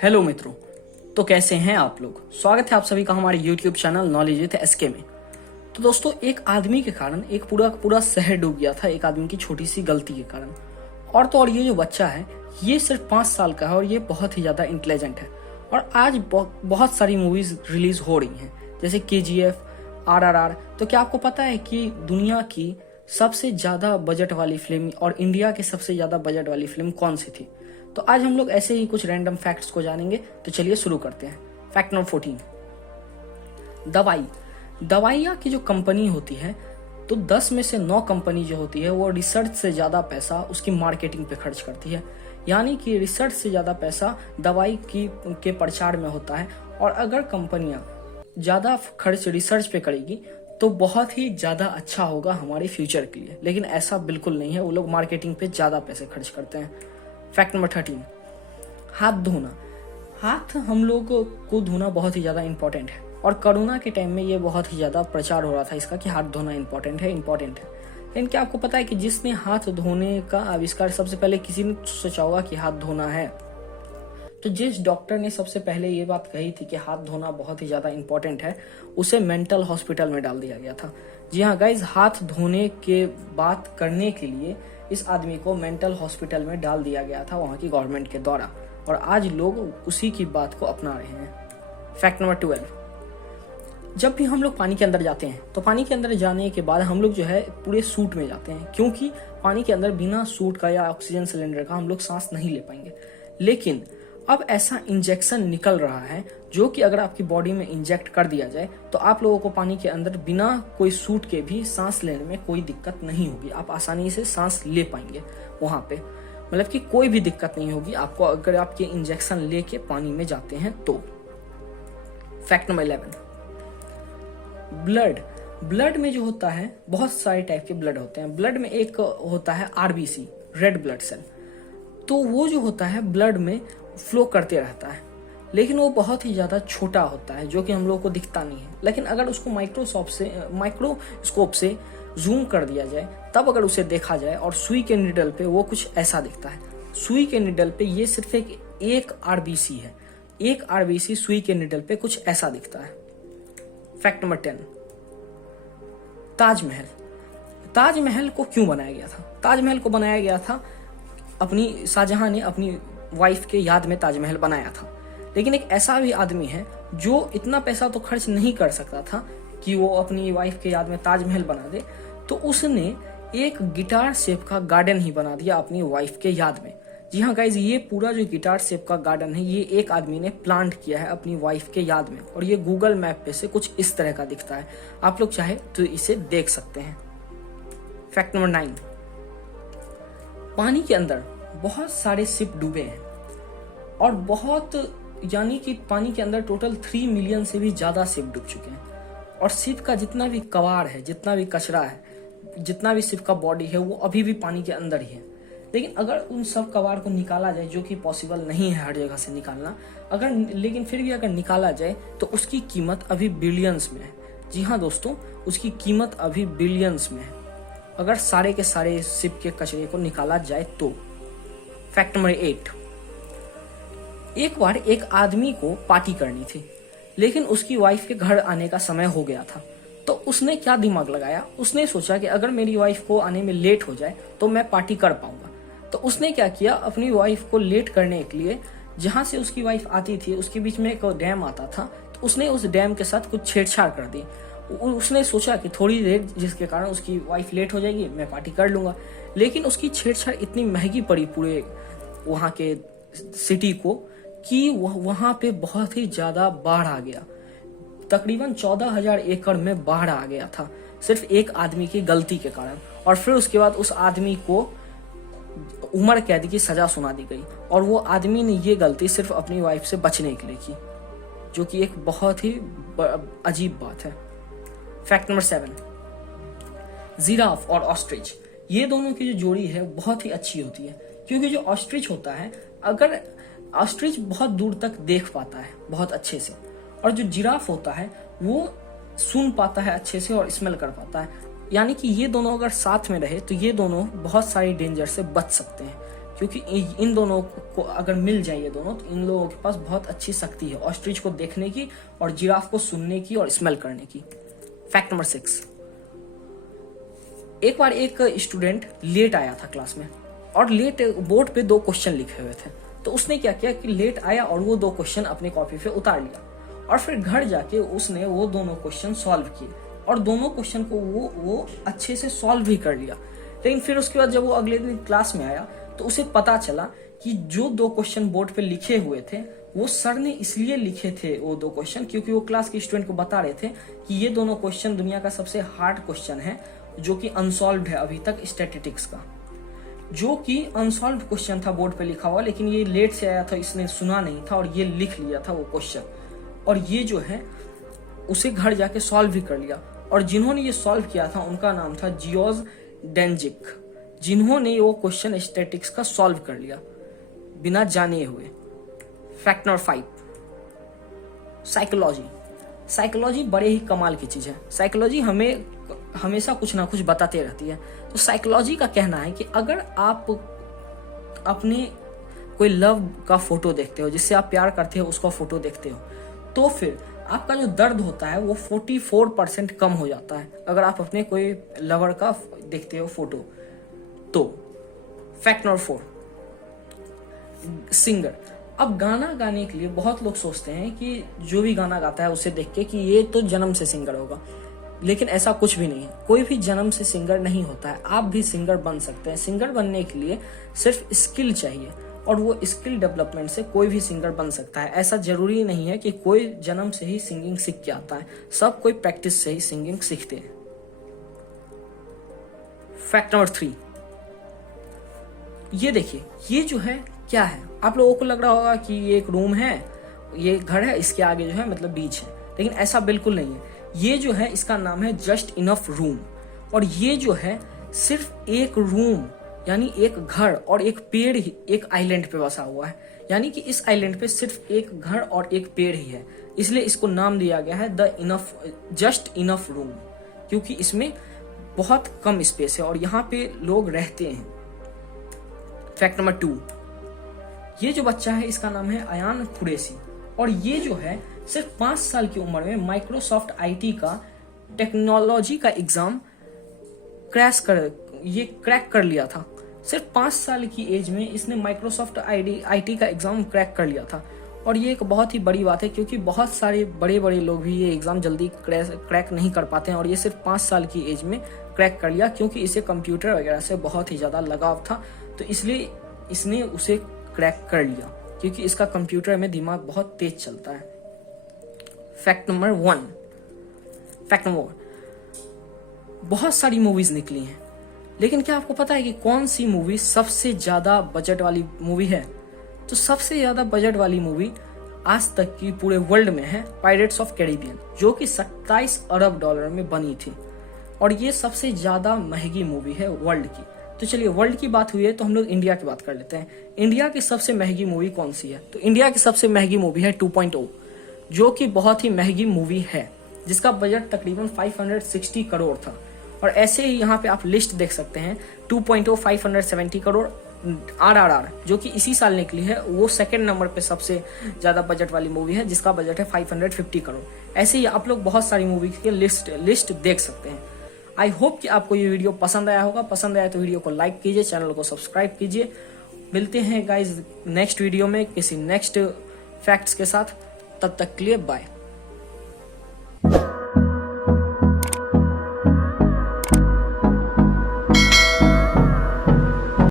Hello मित्रों, तो कैसे हैं आप लोग। स्वागत है आप सभी का हमारे YouTube channel knowledge with SK में। तो दोस्तों, एक आदमी के कारण एक पूरा शहर डूब गया था, एक आदमी की छोटी सी गलती के कारण। और तो और ये जो बच्चा है ये सिर्फ 5 साल का है और ये बहुत ही ज़्यादा इंटेलिजेंट है। और आज बहुत सारी मूवीज़ रिलीज़ हो रही हैं, जैसे KGF, RRR। तो क्या आपको पता है कि दुनिया की सबसे ज़्यादा बजट वाली फिल्म और इंडिया की सबसे ज़्यादा बजट वाली फिल्म कौन सी थी? तो आज हम लोग ऐसे ही कुछ रैंडम फैक्ट्स को जानेंगे। तो चलिए शुरू करते हैं। फैक्ट नंबर 14, दवाइयाँ की जो कंपनी होती है, तो 10 में से 9 कंपनी जो होती है वो रिसर्च से ज़्यादा पैसा उसकी मार्केटिंग पे खर्च करती है। यानी कि रिसर्च से ज़्यादा पैसा दवाई के प्रचार में होता है। और अगर कंपनियाँ ज़्यादा खर्च रिसर्च पे करेगी तो बहुत ही ज़्यादा अच्छा होगा हमारे फ्यूचर के लिए, लेकिन ऐसा बिल्कुल नहीं है। वो लोग मार्केटिंग पे ज़्यादा पैसे खर्च करते हैं। फैक्ट नंबर 13, हाथ धोना। हाथ हम लोग को धोना बहुत ही ज़्यादा इंपॉर्टेंट है और कोरोना के टाइम में ये बहुत ही ज़्यादा प्रचार हो रहा था इसका कि हाथ धोना इंपॉर्टेंट है। लेकिन क्या आपको पता है कि जिसने हाथ धोने का आविष्कार सबसे पहले किसी ने सोचा होगा कि हाथ धोना है? तो जिस डॉक्टर ने सबसे पहले ये बात कही थी कि हाथ धोना बहुत ही ज़्यादा इंपॉर्टेंट है, उसे मेंटल हॉस्पिटल में डाल दिया गया था। जी हाँ गाइज, हाथ धोने के बात करने के लिए इस आदमी को मेंटल हॉस्पिटल में डाल दिया गया था वहाँ की गवर्नमेंट के द्वारा, और आज लोग उसी की बात को अपना रहे हैं। फैक्ट नंबर 12, जब भी हम लोग पानी के अंदर जाते हैं तो पानी के अंदर जाने के बाद हम लोग जो है पूरे सूट में जाते हैं, क्योंकि पानी के अंदर बिना सूट का या ऑक्सीजन सिलेंडर का हम लोग सांस नहीं ले पाएंगे। लेकिन अब ऐसा इंजेक्शन निकल रहा है जो कि अगर आपकी बॉडी में इंजेक्ट कर दिया जाए तो आप लोगों को पानी के अंदर बिना कोई सूट के भी सांस लेने में कोई दिक्कत नहीं होगी। आप आसानी से सांस ले पाएंगे वहां पे, मतलब कि कोई भी दिक्कत नहीं होगी आपको अगर आप ये इंजेक्शन लेके पानी में जाते हैं तो। फैक्ट नंबर 11, ब्लड में जो होता है बहुत सारे टाइप के ब्लड होते हैं। ब्लड में एक होता है RBC, रेड ब्लड सेल। तो वो जो होता है ब्लड में फ्लो करते रहता है, लेकिन वो बहुत ही ज़्यादा छोटा होता है जो कि हम लोगों को दिखता नहीं है। लेकिन अगर उसको माइक्रोस्कोप से जूम कर दिया जाए, तब अगर उसे देखा जाए और सुई के निडल पे वो कुछ ऐसा दिखता है। सुई के निडल पे ये सिर्फ एक RBC है, एक RBC सुई के निडल पे कुछ ऐसा दिखता है। फैक्ट नंबर 10, ताजमहल को क्यों बनाया गया था? ताजमहल को बनाया गया था अपनी शाहजहां ने अपनी वाइफ के याद में ताजमहल बनाया था। लेकिन एक ऐसा भी आदमी है जो इतना पैसा तो खर्च नहीं कर सकता था कि वो अपनी वाइफ के याद में ताजमहल बना दे, तो उसने एक गिटार शेप का गार्डन ही बना दिया अपनी वाइफ के याद में। जी हाँ गाइज, ये पूरा जो गिटार शेप का गार्डन है ये एक आदमी ने प्लांट किया है अपनी वाइफ के याद में, और ये गूगल मैप पे से कुछ इस तरह का दिखता है। आप लोग चाहे तो इसे देख सकते हैं। फैक्ट नंबर 9, पानी के अंदर बहुत सारे शिप डूबे हैं और यानी कि पानी के अंदर टोटल 3 मिलियन से भी ज़्यादा शिप डूब चुके हैं। और शिप का जितना भी कबाड़ है, जितना भी कचरा है, जितना भी शिप का बॉडी है, वो अभी भी पानी के अंदर ही है। लेकिन अगर उन सब कबाड़ को निकाला जाए, जो कि पॉसिबल नहीं है हर जगह से निकालना, लेकिन फिर भी अगर निकाला जाए तो उसकी कीमत अभी बिलियंस में है। जी हाँ दोस्तों, उसकी कीमत अभी बिलियंस में है अगर सारे के सारे शिप के कचरे को निकाला जाए तो। फैक्ट नंबर 8, एक बार एक आदमी को पार्टी करनी थी, लेकिन उसकी वाइफ के घर आने का समय हो गया था। तो उसने क्या दिमाग लगाया, उसने सोचा कि अगर मेरी वाइफ को आने में लेट हो जाए तो मैं पार्टी कर पाऊंगा। तो उसने क्या किया, अपनी वाइफ को लेट करने के लिए जहां से उसकी वाइफ आती थी उसके बीच में एक डैम आता था, तो उसने उस डैम के साथ कुछ छेड़छाड़ कर दी। उसने सोचा कि थोड़ी देर जिसके कारण उसकी वाइफ लेट हो जाएगी, मैं पार्टी कर लूंगा। लेकिन उसकी छेड़छाड़ इतनी महंगी पड़ी पूरे वहाँ के सिटी को कि वहाँ पे बहुत ही ज़्यादा बाढ़ आ गया। तकरीबन 14,000 एकड़ में बाढ़ आ गया था, सिर्फ एक आदमी की गलती के कारण। और फिर उसके बाद उस आदमी को उम्र कैद की सजा सुना दी गई, और वो आदमी ने ये गलती सिर्फ अपनी वाइफ से बचने के लिए की, जो कि एक बहुत ही अजीब बात है। फैक्ट नंबर 7, जिराफ और ऑस्ट्रिच, ये दोनों की जो जोड़ी है बहुत ही अच्छी होती है। क्योंकि जो ऑस्ट्रिच होता है, अगर ऑस्ट्रिच बहुत दूर तक देख पाता है बहुत अच्छे से, और जो जिराफ होता है वो सुन पाता है अच्छे से और स्मेल कर पाता है। यानी कि ये दोनों अगर साथ में रहे तो ये दोनों बहुत सारी डेंजर से बच सकते हैं, क्योंकि इन दोनों को अगर मिल जाए ये दोनों, तो इन लोगों के पास बहुत अच्छी शक्ति है ऑस्ट्रिच को देखने की और जिराफ को सुनने की और स्मेल करने की। फैक्ट नंबर 6, एक बार एक स्टूडेंट लेट आया था क्लास में और लेट बोर्ड पे 2 क्वेश्चन लिखे हुए थे। तो उसने क्या किया कि लेट आया और वो 2 क्वेश्चन अपने कॉपी पे उतार लिया और फिर घर जाके उसने वो दोनों क्वेश्चन सॉल्व किए और दोनों क्वेश्चन को वो अच्छे से सॉल्व भी कर लिया। लेकिन फिर उसके बाद जब वो अगले दिन क्लास में आया तो उसे पता चला कि जो 2 क्वेश्चन बोर्ड पे लिखे हुए थे वो सर ने इसलिए लिखे थे वो 2 क्वेश्चन क्योंकि वो क्लास के स्टूडेंट को बता रहे थे कि ये दोनों क्वेश्चन दुनिया का सबसे हार्ड क्वेश्चन है जो कि अनसॉल्व्ड है अभी तक स्टैटिस्टिक्स का, जो कि अनसॉल्व्ड क्वेश्चन था बोर्ड पे लिखा हुआ, लेकिन ये लेट से आया था, इसने सुना नहीं था और ये लिख लिया था वो क्वेश्चन, और ये जो है उसे घर जाके सॉल्व भी कर लिया। और जिन्होंने ये सॉल्व किया था उनका नाम था जियोज डेंजिक, जिन्होंने वो क्वेश्चन स्टैटिस्टिक्स का सॉल्व कर लिया बिना जाने हुए। Fact number 5, psychology. साइकोलॉजी बड़े ही कमाल की चीज है। साइकोलॉजी हमें हमेशा कुछ ना कुछ बताते रहती है। तो साइकोलॉजी का कहना है कि अगर आप अपने कोई लव का फोटो देखते हो, जिससे आप प्यार करते हो उसका फोटो देखते हो, तो फिर आपका जो दर्द होता है वो 44% कम हो जाता है अगर आप अपने कोई लवर का देखते हो फोटो। तो फैक्ट नंबर 4, सिंगर। अब गाना गाने के लिए बहुत लोग सोचते हैं कि जो भी गाना गाता है उसे देख के कि ये तो जन्म से सिंगर होगा, लेकिन ऐसा कुछ भी नहीं है। कोई भी जन्म से सिंगर नहीं होता है, आप भी सिंगर बन सकते हैं। सिंगर बनने के लिए सिर्फ स्किल चाहिए और वो स्किल डेवलपमेंट से कोई भी सिंगर बन सकता है। ऐसा जरूरी नहीं है कि कोई जन्म से ही सिंगिंग सीख के आता है, सब कोई प्रैक्टिस से ही सिंगिंग सीखते हैं। फैक्ट नंबर 3, ये देखिए, ये जो है क्या है? आप लोगों को लग रहा होगा कि ये एक रूम है, ये घर है, इसके आगे जो है मतलब बीच है, लेकिन ऐसा बिल्कुल नहीं है। ये जो है इसका नाम है जस्ट इनफ रूम, और ये जो है सिर्फ एक रूम यानी एक घर और एक पेड़ ही एक आइलैंड पे बसा हुआ है, यानी कि इस आइलैंड पे सिर्फ एक घर और एक पेड़ ही है, इसलिए इसको नाम दिया गया है जस्ट इनफ रूम, क्योंकि इसमें बहुत कम स्पेस है और यहाँ पे लोग रहते हैं। फैक्ट नंबर 2, ये जो बच्चा है इसका नाम है अयान कुरैशी, और ये जो है सिर्फ 5 साल की उम्र में माइक्रोसॉफ्ट आईटी का टेक्नोलॉजी का एग्जाम क्रैक कर लिया था। सिर्फ 5 साल की एज में इसने माइक्रोसॉफ्ट आईटी का एग्जाम क्रैक कर लिया था, और ये एक बहुत ही बड़ी बात है क्योंकि बहुत सारे बड़े बड़े लोग भी ये एग्जाम जल्दी क्रैक नहीं कर पाते हैं, और ये सिर्फ 5 साल की एज में क्रैक कर लिया क्योंकि इसे कंप्यूटर वगैरह से बहुत ही ज़्यादा लगाव था, तो इसलिए इसने उसे क्रैक कर लिया क्योंकि इसका कंप्यूटर में दिमाग बहुत तेज चलता है। फैक्ट नंबर 1, बहुत सारी मूवीज निकली हैं, लेकिन क्या आपको पता है कि कौन सी मूवी सबसे ज्यादा बजट वाली मूवी है? तो सबसे ज्यादा बजट वाली मूवी आज तक की पूरे वर्ल्ड में है पायरेट्स ऑफ कैरिबियन, जो कि 27 अरब डॉलर में बनी थी, और ये सबसे ज्यादा महंगी मूवी है वर्ल्ड की। तो चलिए, वर्ल्ड की बात हुई है तो हम लोग इंडिया की बात कर लेते हैं। इंडिया की सबसे महंगी मूवी कौन सी है? तो इंडिया की सबसे महंगी मूवी है 2.0, जो कि बहुत ही महंगी मूवी है, जिसका बजट तकरीबन 560 करोड़ था। और ऐसे ही यहाँ पे आप लिस्ट देख सकते हैं 2.0 570 करोड़। RRR जो कि इसी साल निकली है, वो सेकंड नंबर पे सबसे ज्यादा बजट वाली मूवी है, जिसका बजट है 550 करोड़। ऐसे ही आप लोग बहुत सारी मूवी के लिस्ट देख सकते हैं। आई होप कि आपको ये वीडियो पसंद आया होगा। पसंद आया तो वीडियो को लाइक कीजिए, चैनल को सब्सक्राइब कीजिए। मिलते हैं गाइज नेक्स्ट वीडियो में किसी नेक्स्ट फैक्ट्स के साथ, तब तक के लिए बाय।